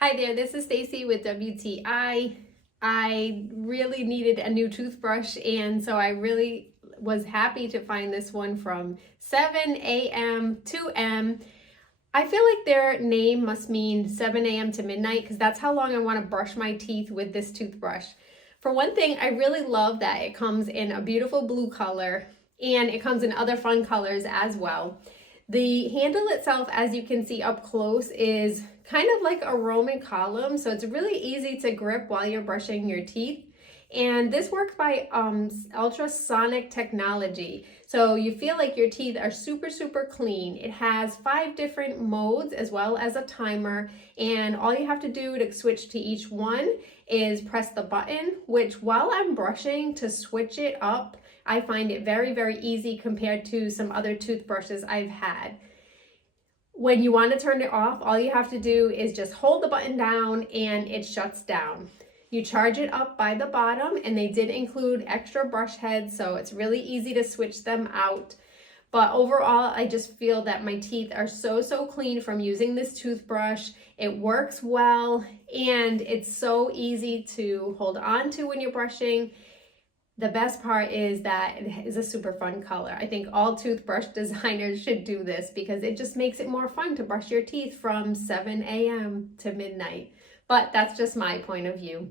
Hi there, this is Stacy with WTI. I really needed a new toothbrush, and so I really was happy to find this one from 7 a.m. to M. I feel like their name must mean 7 a.m. to midnight because that's how long I want to brush my teeth with this toothbrush. For one thing, I really love that it comes in a beautiful blue color and it comes in other fun colors as well. The handle itself, as you can see up close, is kind of like a Roman column, so it's really easy to grip while you're brushing your teeth. And this works by ultrasonic technology, so you feel like your teeth are super clean. It has 5 different modes as well as a timer, and all you have to do to switch to each one is press the button, which while I'm brushing to switch it up, I find it very easy compared to some other toothbrushes I've had. When you want to turn it off, all you have to do is just hold the button down and it shuts down. You charge it up by the bottom, and they did include extra brush heads, so it's really easy to switch them out. But overall, I just feel that my teeth are so clean from using this toothbrush. It works well, and it's so easy to hold on to when you're brushing. The best part is that it is a super fun color. I think all toothbrush designers should do this because it just makes it more fun to brush your teeth from 7 a.m. to midnight. But that's just my point of view.